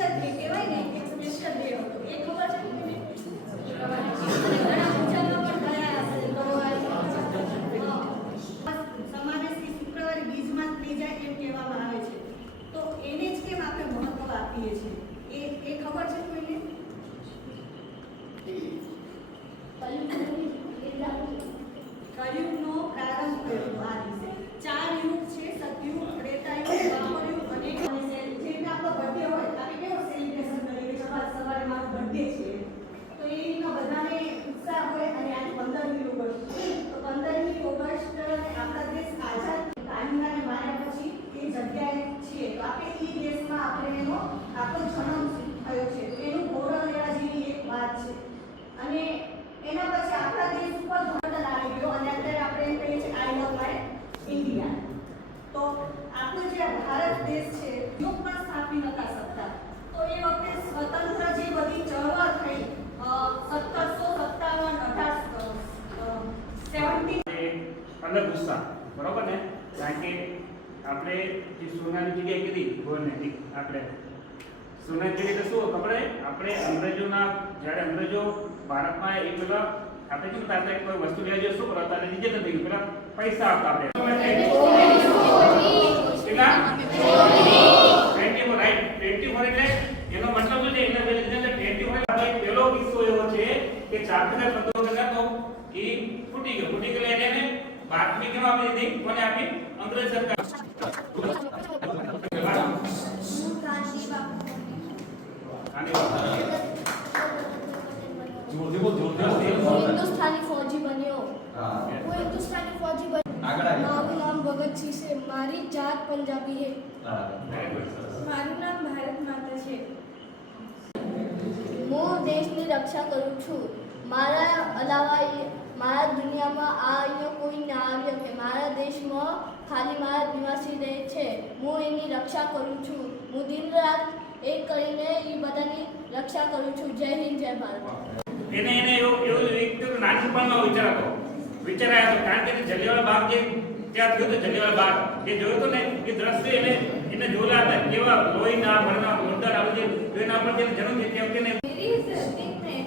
Special day કહેવાય ને, એક સ્પેશિયલ ડે હતો. એ ખબર છે કે નહીં? ઘણા પિક્ચરમાં પણ થયા હશે. સમાવેશી શુક્રવારે બીજમાં થઈ જાય એમ કહેવામાં આવે છે. તો એને જ કેમ આપણે મહત્વ આપીએ છીએ એ ખબર છે કોઈને? કળિયુગનો પ્રારંભ થયો આ દિવસે. 4 યુગ છે: સતયુગ, ત્રેતાયુગ, દ્વાપરયુગ અને જેમ આપણો બર્થડે હોય આપણે કેવો સેલિબ્રેશન કરીએ કે સવારે મારો બર્થડે છે, તો એ રીતના બધાને ઉત્સાહ હોય. અને આજે 15મી ઓગસ્ટ, તો 15મી ઓગસ્ટ આપણા દેશ આઝાદ કાનૂનને માર્યા પછી એ જગ્યાએ છીએ. તો આપણે એ દેશમાં આપણે એનો આપણો જન્મ થયો છે, તો એનું ગૌરવ લેવા જેવી એક વાત છે. અને એના પછી આપણા દેશ ઉપર ધોરણ આવી ગયો અને અત્યારે આપણે એમ કહીએ છીએ આઈ લવ માય ઇન્ડિયા. તો આપણો જે ભારત દેશ છે યુગમાં સ્થાપી નતા શકતા. તો એ વખતે સ્વતંત્ર જે બધી ચળવળ થઈ 1717 અલગ ઉત્સાહ, બરોબર ને? કારણ કે આપણે જે સોનાની જગ્યાએ કીધી ગોળને, આપણે સોનાની જગ્યાએ શું ખબર હે? આપણે અંગ્રેજોના જ્યારે અંગ્રેજો ભારતમાં એ પેલા આપણે શું કરતા હતા, કોઈ વસ્તુ લેવા જોઈએ શું કરતા હતા? નીચે થઈ ગયું પેલા પૈસા આપતા આપણે કેટલા 24, રાઈટ? 24 એટલે એનો મતલબ શું છે? એના બે રીતે 24 પેલો કિસ્સો એવો છે કે 4015 હતો એ ફૂટી ગયો એટલે એને બાતમી કેમ આપી દીધી? કોને આપી? અંગ્રેજ સરકાર. हिंदुस्तानी फौजी बन्यो. वो हिंदुस्तानी फौजी बन. मारू नाम भगत सिंह से. मारी जात पंजाबी है. मारू नाम भारत माता છે. હું દેશની રક્ષા કરું છું. મારા અલાવા મારા દુનિયામાં આ અહીંયા કોઈ ના આવ્યો કે મારા દેશમાં ખાલી મારા નિવાસી રહે છે. હું એની રક્ષા કરું છું. હું દિન રાત એક કરીને એ બધાની રક્ષા કરું છું. જય હિન્દ, જય ભારત. એને એવું એક નાનપણમાં વિચારાયો હતો કારણ કે જલિયાવાલા બાગ જે ત્યાં થયું હતું, જલિયાવાલા બાગ જે જોયું હતું ને એ દ્રશ્ય એને જોયા હતા કેવા લોહીના ભરના મોઢા આપણે જોઈને આપણે જન્મ છે કેમ કે मेरी इस धरती में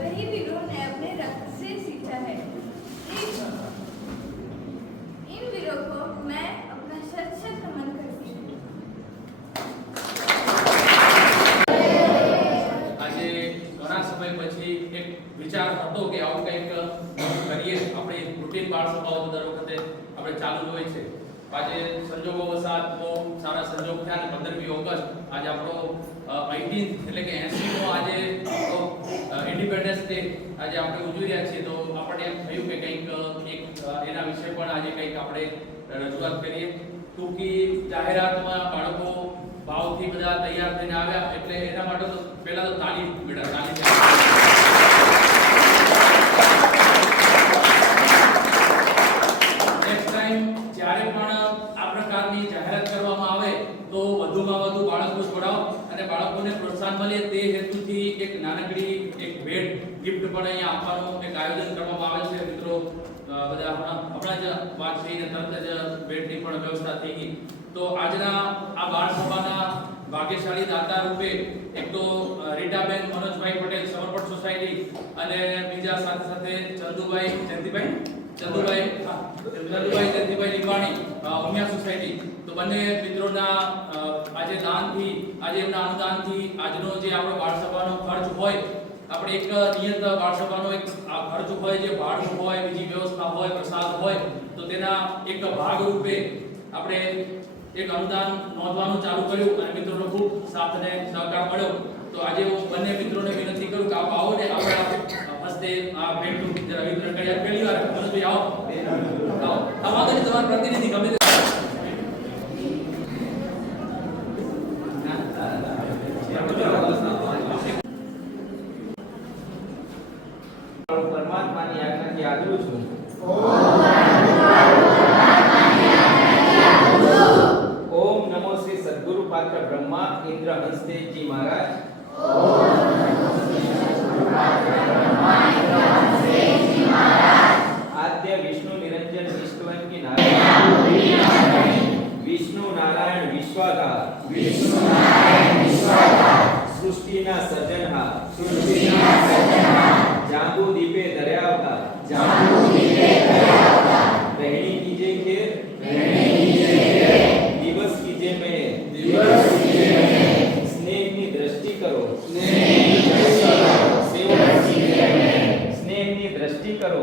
कई वीरों ने अपने रक्त से सींचा है. इन वीरों को मैं अपना शत शत नमन करती हूँ. આજે ઘણા સમય પછી એક વિચાર હતો કે આવું કંઈક કરીએ. આપણે રૂટીન બાળ સભાઓ દર વખતે આપણે ચાલુ જ હોય છે. આજે સંજોગો વસાત બહુ સારા સંજોગ થયા અને 15મી ઓગસ્ટ આજે આપણો 18 એટલે કે 80મો આજે આપણો ઇન્ડિપેન્ડન્સ ડે આજે આપણે ઉજવી રહ્યા છીએ. તો આપણને એમ થયું કે કંઈક એક એના વિશે પણ આજે કંઈક આપણે રજૂઆત કરીએ. ટૂંકી જાહેરાતમાં બાળકો ભાવથી બધા તૈયાર થઈને આવ્યા એટલે એના માટે તો પહેલા તો તાળી બેટા તાળી. નેક્સ્ટ ટાઈમ જ્યારે પણ આ પ્રકારની જાહેરાત કરવામાં આવે તો વધુમાં વધુ બાળકો જોડાઓ અને બાળકોને પ્રોત્સાહન મળે તે હેતુથી એક નાનકડી એક ભેટ ગિફ્ટ પણ અહીંયા આપવાનું એક આયોજન કરવામાં આવે છે. મિત્રો બધા હમણાં જ વાત થઈને તરત જ ભેટની પણ વ્યવસ્થા થઈ ગઈ. તો આજના આ બાળ સભાના ભાગ્યશાળી દાતા રૂપે એક તો રીટાબેન મનોજભાઈ પટેલ સમર્પણ સોસાયટી અને બીજા સાથે ચંદુભાઈ જયંતિભાઈ લીંબાણી ઉમિયા સોસાયટી. તો બંને મિત્રોના આજે દાનથી આજે એમના અનુદાનથી આજનો જે આપણો બાળ સભાનો ખર્ચ હોય આપણે એક નિયત બાળ સભાનો એક ખર્ચ હોય જે ભાડું હોય બીજી વ્યવસ્થા હોય પ્રસાદ હોય તો તેના એક ભાગ રૂપે આપણે એક અનુદાન નોંધવાનું ચાલુ કર્યું અને મિત્રોનો ખૂબ સાથ અને સહકાર મળ્યો. તો આજે હું બંને મિત્રોને વિનંતી કરું કે આપ આવો ને આપણે હસ્તે આ ભેટનું જરા વિતરણ કર્યા. પહેલી વાર મનોજભાઈ આવો આગળ તમારા પ્રતિનિધિ ગમે પરમાત્માની આજ્ઞાથી આદરું છું. ઓમ નમો શ્રી સદગુરુ પાત્ર બ્રહ્મા ઇન્દ્ર હંસદેવજી મહારાજ. આદ્ય વિષ્ણુ નિરંજન નિષ્કલંકી નારાયણ વિષ્ણુ નારાયણ વિશ્વાધાર સૃષ્ટિના સર્જનહાર જાંબુ દીપે ધર્યાવતા રહેણી કીજે ખેર દિવસ કીજે મેં સ્નેહની દ્રષ્ટિ કરો સ્નેહની દ્રષ્ટિ કરો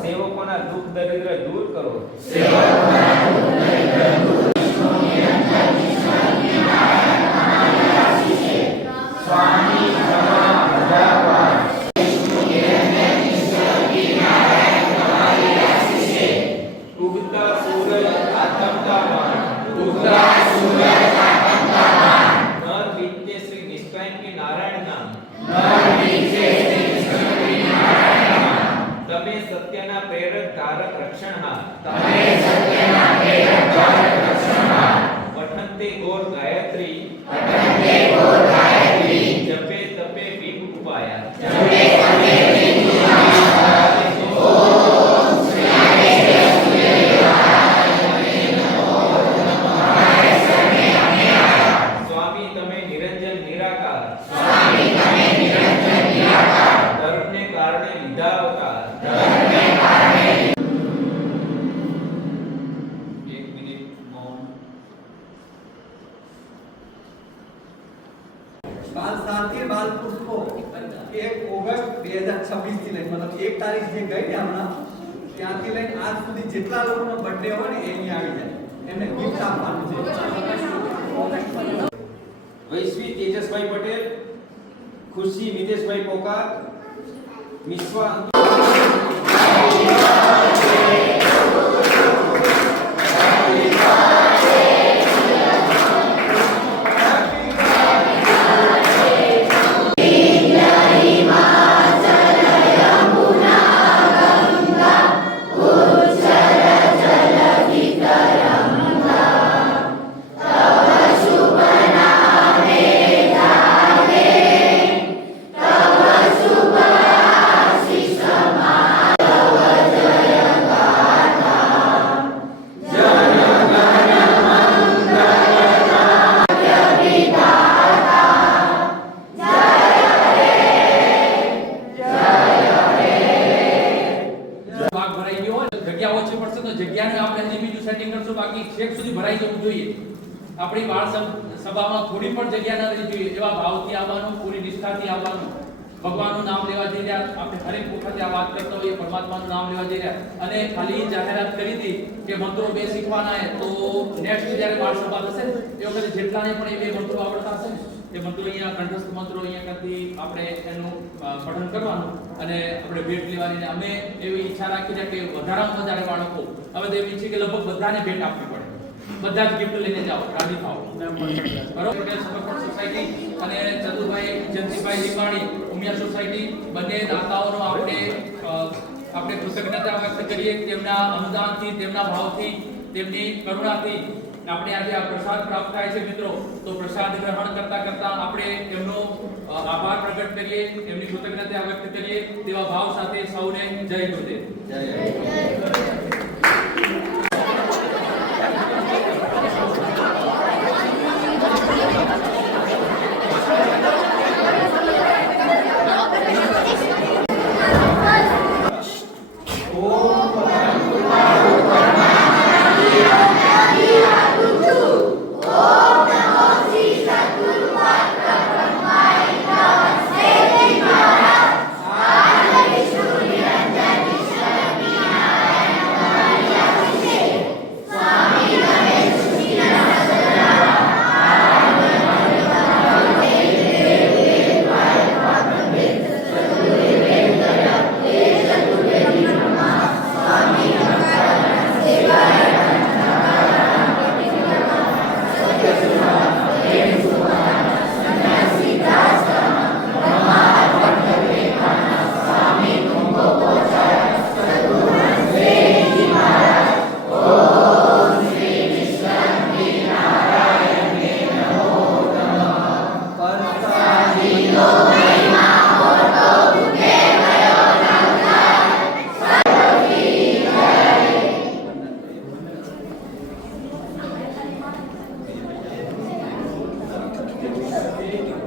સેવકોના દુઃખ દરિદ્ર દૂર કરો સ્વામી ક્ષમા પ્રજાપાલ ઉગતા સૂરજ આતમતા માન નર વિદ્ય શ્રી નિષ્કાંકી નારાયણ નામ તમે સત્યના પ્રેરક ધારક રક્ષણહાર પઠંતે ગોર ગાયત્રી જપે તપે વિભ ઉપાયા સ્વામી તમે નિરંજન નિરાકાર ધર્મને કારણે લીધા અવતાર એક મિનિટ મૌન बाल साथी बाल पुष्पो 1 ઓગસ્ટ 2026 થી લઈને મતલબ 1 તારીખ જે ગઈ ને હમણાં ત્યાંથી લઈને આજ સુધી જેટલા લોકોનો બર્થડે હોય ને એ અહીં આવી જાય એમને ગિફ્ટ આપવાનું છે વૈશ્વી તેજસભાઈ પટેલ ખુશી મિતેશભાઈ પોકાર મિશ્વા ભાગ ભરાઈ ગયો હોય તો જગ્યા ઓછી પડશે તો જગ્યાને આપણે હજી બીજું સેટિંગ કરશું બાકી છેક સુધી ભરાઈ જવું જોઈએ આપણી બાળ સભામાં થોડી પણ જગ્યા ન રહેવી જોઈએ એવા ભાવથી આવવાનું પૂરી નિષ્ઠાથી આવવાનું ભગવાનનું નામ લેવા જઈ રહ્યા આપણે હરેક વખતે આ વાત કરતા હોઈએ પરમાત્માનું નામ લેવા જઈ રહ્યા અને ખાલી જાહેરાત કરી હતી કે મંત્રો બે શીખવાના હે તો નેક્સ્ટ જ્યારે બાળ સભા થશે એ વખતે જેટલાને પણ એ બે મંત્રો આવડતા હશે ને એ મંત્રો અહીંયા કંઠસ્થ મંત્રો અહીંયા કરતી આપણે એનું પઠન કરવાનું અને આપણે ભેટ લેવાની ને અમે એવી ઈચ્છા રાખી છે કે વધારેમાં વધારે બાળકો હવે તો એવી ઈચ્છે કે લગભગ બધાને ભેટ આપવી પડે બધા જ ગિફ્ટ લઈને જાઓ રાજી થાઓ બરોબર પટેલ સમર્પણ સોસાયટી અને ચતુરભાઈ જયંતિભાઈ લીંબાણી ઉમિયા સોસાયટી બંને દાતાઓનો આપણે કૃતજ્ઞતા વ્યક્ત કરીએ તેમના અનુદાનથી તેમના ભાવથી તેમની કરુણાથી આપણે આજે આ પ્રસાદ પ્રાપ્ત થાય છે મિત્રો તો પ્રસાદ ગ્રહણ કરતા આપણે એમનો આભાર પ્રગટ કરીએ એમની કૃતજ્ઞતા વ્યક્ત કરીએ તેવા ભાવ સાથે સૌને જય ગુરુદેવ જય છે